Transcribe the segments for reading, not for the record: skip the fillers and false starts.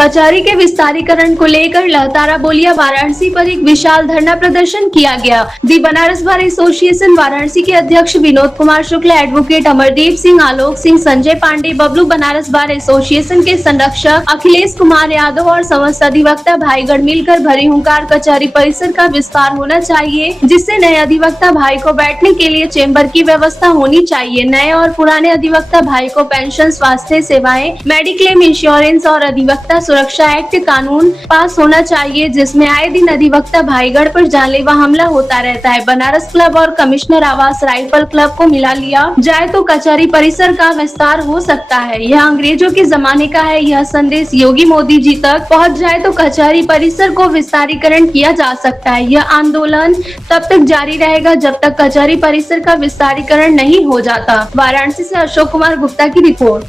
कचहरी के विस्तारीकरण को लेकर लहतारा बोलिया वाराणसी पर एक विशाल धरना प्रदर्शन किया गया। दी बनारस बार एसोसिएशन वाराणसी के अध्यक्ष Vinod Kumar Shukla, advocate Amardeep Singh, Alok Singh, Sanjay Pandey, Bablu, Banaras bar association के संरक्षक अखिलेश कुमार यादव और समस्त अधिवक्ता भाईगण मिलकर भरी हुंकार कचहरी परिसर का विस्तार होना चाहिए, जिससे नए अधिवक्ता भाई को बैठने के लिए चेंबर की व्यवस्था होनी चाहिए। नए और पुराने अधिवक्ता भाई को पेंशन, स्वास्थ्य सेवाएं, मेडिक्लेम इंश्योरेंस और अधिवक्ता सुरक्षा एक्ट कानून पास होना चाहिए, जिसमें आए दिन अधिवक्ता भाईगढ़ पर जानलेवा हमला होता रहता है। बनारस क्लब और कमिश्नर आवास राइफल क्लब को मिला लिया जाए तो कचहरी परिसर का विस्तार हो सकता है। यह अंग्रेजों के जमाने का है। यह संदेश योगी मोदी जी तक पहुंच जाए तो कचहरी परिसर को विस्तारीकरण किया जा सकता है। यह आंदोलन तब तक जारी रहेगा जब तक कचहरी परिसर का विस्तारीकरण नहीं हो जाता। वाराणसी से अशोक कुमार गुप्ता की रिपोर्ट।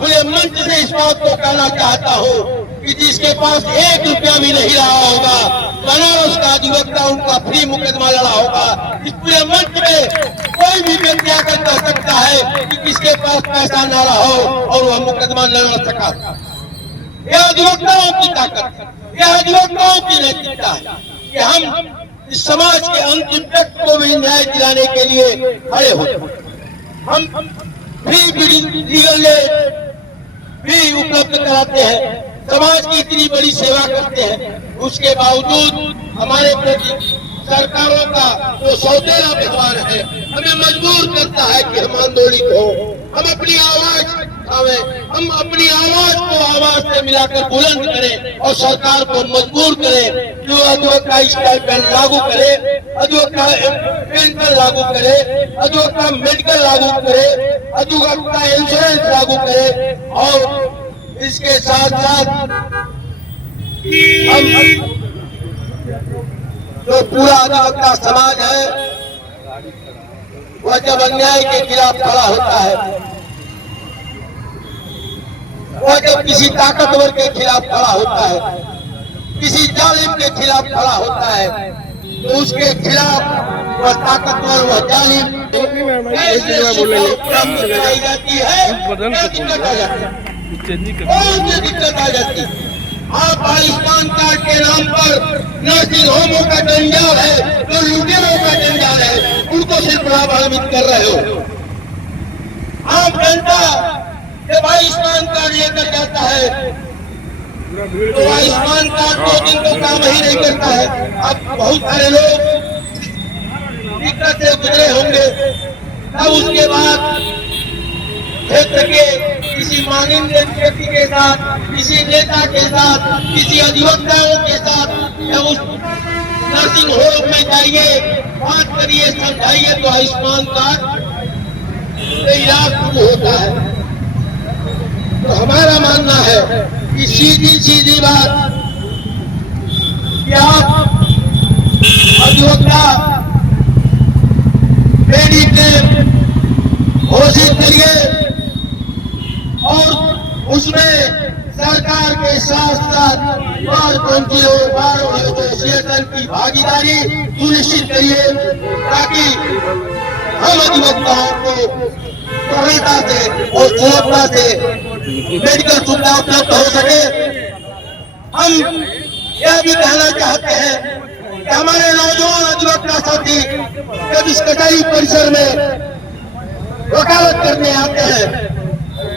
खुले मंच से इस बात को कहना चाहता हूँ कि जिसके पास 1 रुपया भी नहीं रहा होगा, बनारस का अधिवक्ता उनका फ्री मुकदमा लड़ा होगा। इस पूरे मंच में कोई भी व्यक्ति आकर कह सकता है कि किसके पास पैसा न रहा हो और वह मुकदमा लड़ सका। यह अधिवक्ताओं की ताकत, यह अधिवक्ताओं की नैतिकता है कि हम इस समाज के अंतिम व्यक्ति को भी न्याय दिलाने के लिए खड़े हो। हम फ्री लीगल भी उपलब्ध कराते हैं, समाज की इतनी बड़ी सेवा करते हैं, उसके बावजूद हमारे प्रति सरकारों का जो सौतेला व्यवहार है हमें मजबूर करता है कि हम आंदोलित हो, हम अपनी आवाज उठावें, हम अपनी आवाज को आवाज से मिलाकर बुलंद करें और सरकार को मजबूर करें कि वो अधिवक्ता स्टाइपेंड लागू करे, अधिवक्ता पेंशन लागू करे, अधिवक्ता मेडिकल लागू करे, अधिवक्ता इंश्योरेंस लागू करे और इसके साथ साथ हम जो पूरा अधिवक्ता समाज है वह जब अन्याय के खिलाफ खड़ा होता है, वह जब किसी ताकतवर के खिलाफ खड़ा होता है, किसी जालिम के खिलाफ खड़ा होता है, तो उसके खिलाफ वह ताकतवर, वह जालिम कराई जाती है, दिक्कत आ जाती है। आप आयुष्मान कार्ड के नाम पर नर्सिंग होमों का जंजाल है, जो लुटेरों का जंजाल है, उनको सिर्फ लाभान्वित कर रहे हो। आप जनता जब आयुष्मान कार्ड लेकर जाता है तो आयुष्मान कार्ड 2 दिन तो काम ही नहीं करता है। अब बहुत सारे लोग दिक्कत से गुजरे होंगे, तब उसके बाद क्षेत्र के किसी माननीय व्यक्ति के साथ, किसी नेता के साथ, किसी अधिवक्ताओं के साथ या उस नर्सिंग होम में जाइए, बात करिए, समझाइए तो आयुष्मान कार्ड से इलाज शुरू होता है। तो हमारा मानना है कि सीधी बात कि आप अधिवक्ता मेडिक्लेम घोषित करिए और उसमें सरकार के साथ साथ बार एसोसिएशन की भागीदारी सुनिश्चित करिए, ताकि हम अधिवक्ताओं को सरलता से और सुलभता से मेडिकल सुविधा उपलब्ध हो सके। हम यह भी कहना चाहते हैं कि हमारे नौजवान अधिवक्ता साथी जब इस कचहरी परिसर में वकालत करने आते हैं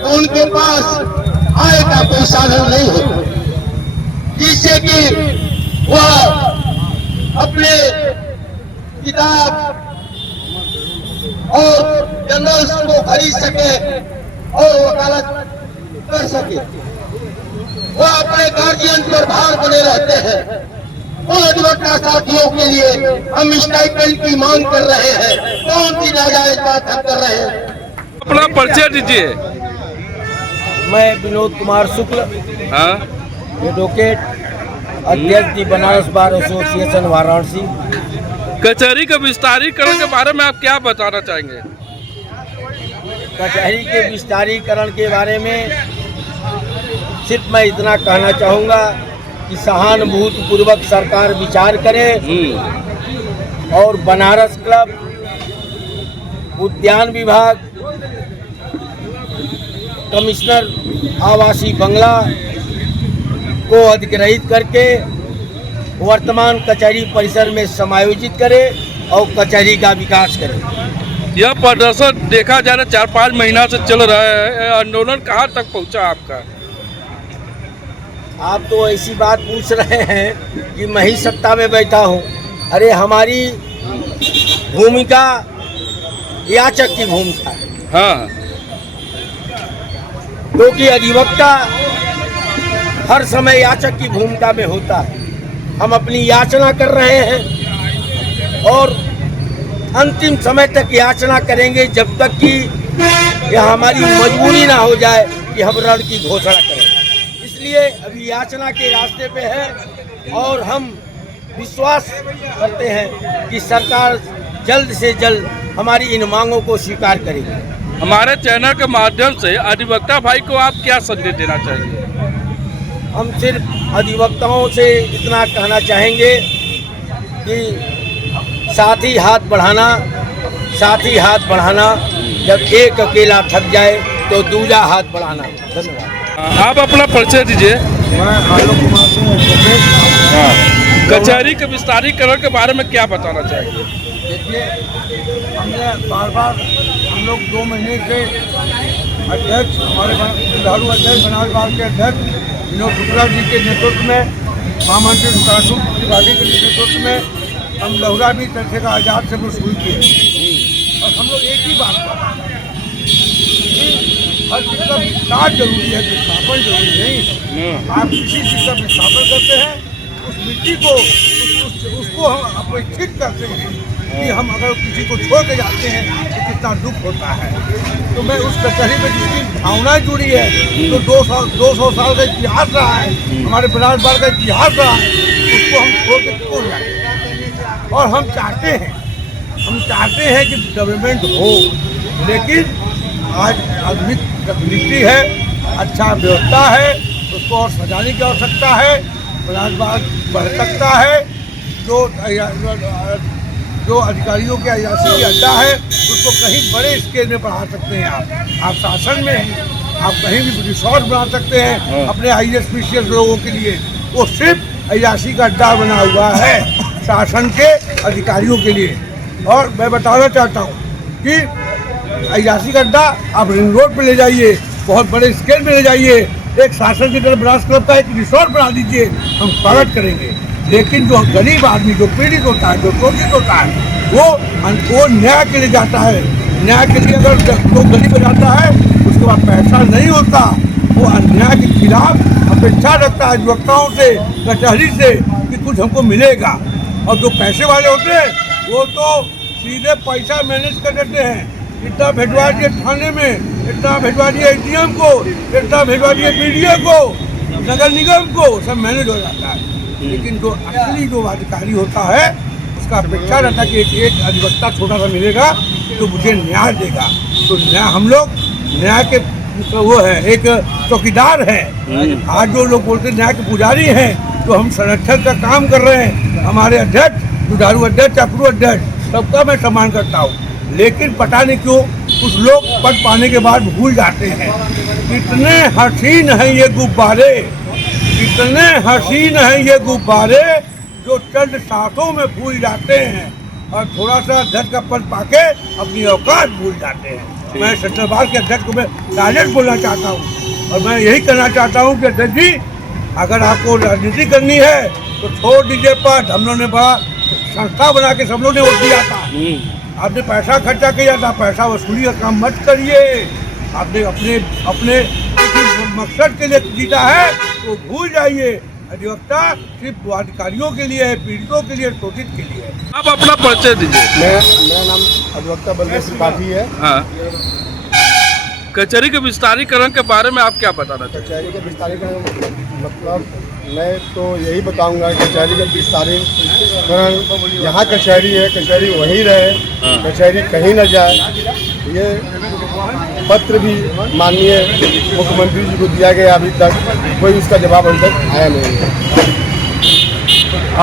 तो उनके पास आय का कोई साधन नहीं होता, जिससे कि वह अपने किताब और जर्नल्स को खरीद सके और वकालत कर सके। वह अपने गार्जियन पर भार बने रहते हैं। उन अधिवक्ता साथियों के लिए हम स्टाइपेंड की मांग कर रहे हैं। कौन सी नाजायज बात हम कर रहे हैं? अपना परिचय दीजिए। मैं विनोद कुमार शुक्ल, एडवोकेट, अध्यक्ष दी बनारस बार एसोसिएशन वाराणसी। कचहरी के विस्तारीकरण के बारे में आप क्या बताना चाहेंगे? कचहरी के विस्तारीकरण के बारे में सिर्फ मैं इतना कहना चाहूँगा कि सहानुभूतिपूर्वक सरकार विचार करे और बनारस क्लब, उद्यान विभाग कमिश्नर आवासीय बंगला को अधिग्रहित करके वर्तमान कचहरी परिसर में समायोजित करे और कचहरी का विकास करे। यह प्रदर्शन देखा जा रहा 4-5 महीना से चल रहा है, आंदोलन कहाँ तक पहुँचा आपका? आप तो ऐसी बात पूछ रहे हैं कि मैं ही सत्ता में बैठा हूँ। अरे हमारी भूमिका याचक की भूमिका है, हाँ, क्योंकि अधिवक्ता हर समय याचक की भूमिका में होता है। हम अपनी याचना कर रहे हैं और अंतिम समय तक याचना करेंगे जब तक कि यह हमारी मजबूरी ना हो जाए कि हम रण की घोषणा करें। इसलिए अभी याचना के रास्ते पे है और हम विश्वास करते हैं कि सरकार जल्द से जल्द हमारी इन मांगों को स्वीकार करेगी। हमारे चैनल के माध्यम से अधिवक्ता भाई को आप क्या संदेश देना चाहेंगे? हम सिर्फ अधिवक्ताओं से इतना कहना चाहेंगे कि साथ ही हाथ बढ़ाना, जब एक अकेला थक जाए तो दूजा हाथ बढ़ाना। धन्यवाद। आप अपना परिचय दीजिए। मैं आलोक कुमार सिंह। कचहरी के विस्तारीकरण के बारे में क्या बताना चाहेंगे? देखिए, हमने बार बार हम लोग 2 महीने से अध्यक्ष हमारे दुधारू अध्यक्ष बनारस के अध्यक्ष विनोद शुक्ला जी के नेतृत्व में, महामंत्री सुकाशु त्रिपाठी के नेतृत्व में हम लहुरा भी चर्चे का आजाद से शुरू किए और हम लोग एक ही बात कर हर चीज़ का विस्तार जरूरी है, विस्थापन जरूरी नहीं। आप किसी चीज़ का विस्थापन करते हैं, उस मिट्टी को उसको हम अपेक्षित करते हैं कि हम अगर किसी को छोड़ के जाते हैं तो कितना दुख होता है। तो मैं उस कचहरी में जितनी भावनाएं जुड़ी है, तो 200 साल का इतिहास रहा है, हमारे बनारस बार का इतिहास रहा है, उसको हम छोड़ के क्यों जाए। और हम चाहते हैं कि डेवलपमेंट हो, लेकिन आज आधुनिक तकनीकी है, अच्छा व्यवस्था है, उसको और सजाने की आवश्यकता है। बनारस बाग बढ़ सकता है, जो अधिकारियों के अयाशी की अड्डा है उसको कहीं बड़े स्केल में बढ़ा सकते हैं। आप शासन में हैं, आप कहीं भी रिसोर्ट बना सकते हैं अपने IAS PCS लोगों के लिए। वो सिर्फ अयाशी का अड्डा बना हुआ है शासन के अधिकारियों के लिए। और मैं बताना चाहता हूँ कि अयाशी का अड्डा आप रिंग रोड पे ले जाइए, बहुत बड़े स्केल में ले जाइए, एक शासन की तरह बनारस क्लब का एक रिसोर्ट बना दीजिए, हम स्वागत करेंगे। लेकिन जो गरीब आदमी, जो पीड़ित होता है, जो शोषित होता है, वो न्याय के लिए जाता है। न्याय के लिए अगर जो गरीब जाता है उसके बाद पैसा नहीं होता, वो अन्याय के खिलाफ अपेक्षा रखता है अधिवक्ताओं से, कचहरी से कि कुछ हमको मिलेगा। और जो पैसे वाले होते हैं वो तो सीधे पैसा मैनेज कर देते हैं, इतना भिजवा दिए थाने में, इतना भिजवा दिए ADM को, इतना भिजवा दिए BDO को, नगर निगम को, सब मैनेज हो जाता है। लेकिन जो असली जो अधिकारी होता है उसका अपेक्षा रहता है कि एक अधिवक्ता छोटा सा मिलेगा तो मुझे न्याय देगा। तो न्याय हम लोग न्याय के वो है, एक चौकीदार है। आज जो लोग बोलते हैं न्याय के पुजारी हैं, तो हम संरक्षण का काम कर रहे हैं। हमारे अध्यक्ष, दुधारू अध्यक्ष या पूर्व अध्यक्ष, सबका मैं सम्मान करता हूँ। लेकिन पता नहीं क्यों कुछ लोग पद पाने के बाद भूल जाते हैं। कितने हसीन हैं ये गुब्बारे, कितने हसीन हैं ये गुब्बारे, जो चंद सांसों में भूल जाते हैं और थोड़ा सा अध्यक्ष का पद पाके अपनी औकात भूल जाते हैं। मैं सेंट्रल बार के अध्यक्ष को मैं डायरेक्ट बोलना चाहता हूँ और मैं यही कहना चाहता हूँ कि अध्यक्ष जी, अगर आपको राजनीति करनी है तो छोड़ दीजिए पद। हम लोगों ने बड़ा संस्था बना के सब लोगों ने वोट दिया था, आपने पैसा खर्चा किया था, पैसा वसूली का काम मत करिए। आपने अपने मकसद के लिए जीता है तो भूल जाइए। अधिवक्ता सिर्फ अधिकारियों के लिए है, पीड़ितों के लिए, शोषित के लिए है। आप अपना परिचय दीजिए। मेरा नाम अधिवक्ता बलदेव त्रिपाठी है। हाँ, कचहरी के विस्तारीकरण के बारे में आप क्या बताना चाहते हैं? कचहरी के विस्तारीकरण मतलब मैं तो यही बताऊंगा कि कचहरी का विस्तारीकरण, यहाँ कचहरी है, कचहरी वहीं रहे, कचहरी कहीं न जाए। ये पत्र भी माननीय मुख्यमंत्री जी को दिया गया, अभी तक कोई उसका जवाब अभी तक आया नहीं है।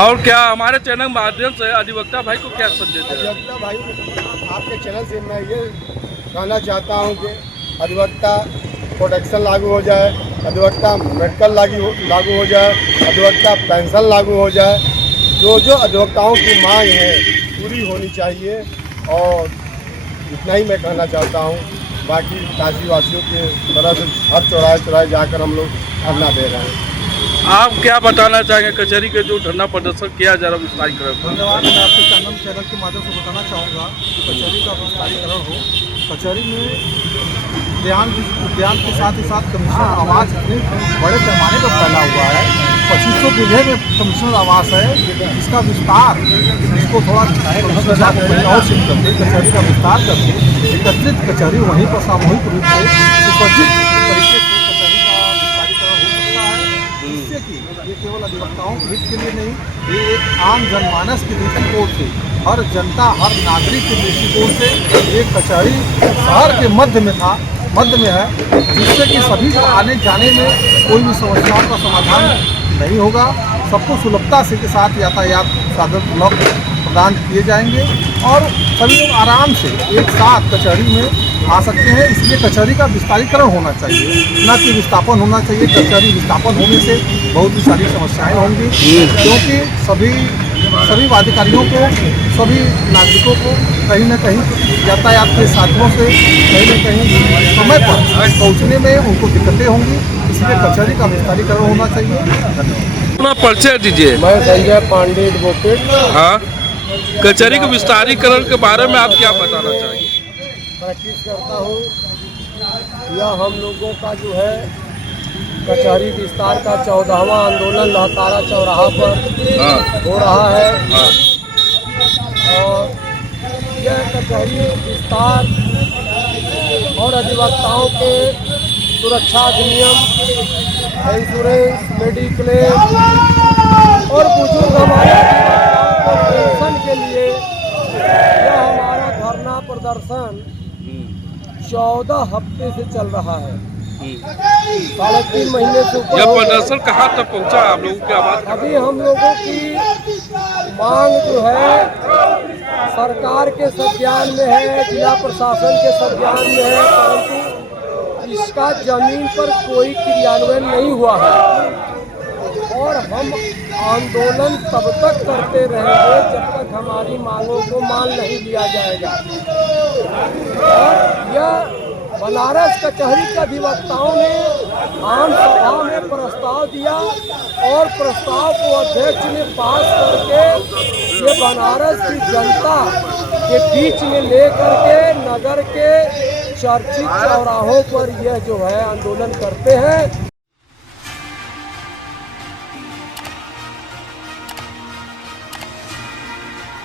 और क्या हमारे चैनल के माध्यम से अधिवक्ता भाई को क्या संदेश दें? अधिवक्ता भाई, आपके चैनल से मैं ये कहना चाहता हूँ कि अधिवक्ता प्रोटेक्शन लागू हो जाए, अधिवक्ता मेडिकल लागू हो जाए, अधिवक्ता पेंशन लागू हो जाए। जो अधिवक्ताओं की मांग है पूरी होनी चाहिए। और इतना ही मैं कहना चाहता हूँ। बाकी काशी वासियों की तरह से हर चौराहे जाकर हम लोग धरना दे रहे हैं। आप क्या बताना चाहेंगे कचहरी के जो धरना प्रदर्शन किया जा रहा है विस्तारीकरण? धन्यवाद। मैं आपके चैनल के माध्यम से बताना चाहूँगा कि कचहरी का विस्तारीकरण हो। कचहरी में उद्यान के साथ ही साथ कमिश्नर आवास इतने बड़े पैमाने पर फैला हुआ है। 2500 बीघे में कमिश्नर आवास है, जिसका विस्तार इसको थोड़ा और सिद्ध करके कचहरी का विस्तार करके एकत्रित कचहरी वहीं पर सामूहिक रूप से सुसज्जित तरीके से कचहरी का विस्तारीकरण हो सकता है। जिससे कि ये केवल अधिवक्ताओं के हित के लिए नहीं, ये एक आम जनमानस के दृष्टिकोण से, हर जनता हर नागरिक के दृष्टिकोण से ये कचहरी शहर के मध्य में है, जिससे कि सभी को आने जाने में कोई भी समस्याओं का समाधान नहीं होगा। सबको सुलभता से के साथ यातायात साधन उपलब्ध प्रदान किए जाएंगे और सभी लोग आराम से एक साथ कचहरी में आ सकते हैं। इसलिए कचहरी का विस्तारीकरण होना चाहिए, न कि विस्थापन होना चाहिए। कचहरी विस्थापन होने से बहुत ही सारी समस्याएं होंगी, क्योंकि सभी अधिकारियों को, सभी नागरिकों को कहीं न कहीं यातायात के साधनों से कहीं न कहीं समय पर पहुंचने में उनको दिक्कतें होंगी। इसलिए कचहरी का विस्तारीकरण होना चाहिए। अपना परिचय दीजिए। मैं संजय पांडे एडवोकेट। हाँ, कचहरी के विस्तारीकरण के बारे में आप क्या बताना चाहेंगे? प्रैक्टिस करता हूँ। यह हम लोगों का जो है कचहरी विस्तार का 14वां आंदोलन लहतारा चौराहा पर हो रहा है। और यह कचहरी विस्तार और अधिवक्ताओं के सुरक्षा अधिनियम, इंश्योरेंस, मेडिक्लेम और बुजुर्ग हमारे पेंशन के लिए यह हमारा धरना प्रदर्शन 14 हफ्ते से चल रहा है। 3.5 महीने से ऊपर। यह प्रदर्शन कहाँ तक पहुँचा? आप लोगों की आवाज़ अभी हम लोगों की मांग जो है सरकार के संज्ञान में है, जिला प्रशासन के संज्ञान में है, परंतु इसका जमीन पर कोई क्रियान्वयन नहीं हुआ है। और हम आंदोलन तब तक करते रहेंगे जब तक हमारी मांगों को मान नहीं लिया जाएगा। और यह बनारस कचहरी के अधिवक्ताओं ने आम सभा में प्रस्ताव दिया और प्रस्ताव को अध्यक्ष ने पास करके ये बनारस की जनता के बीच में लेकर के नगर के चर्चित चौराहों पर यह जो है आंदोलन करते हैं।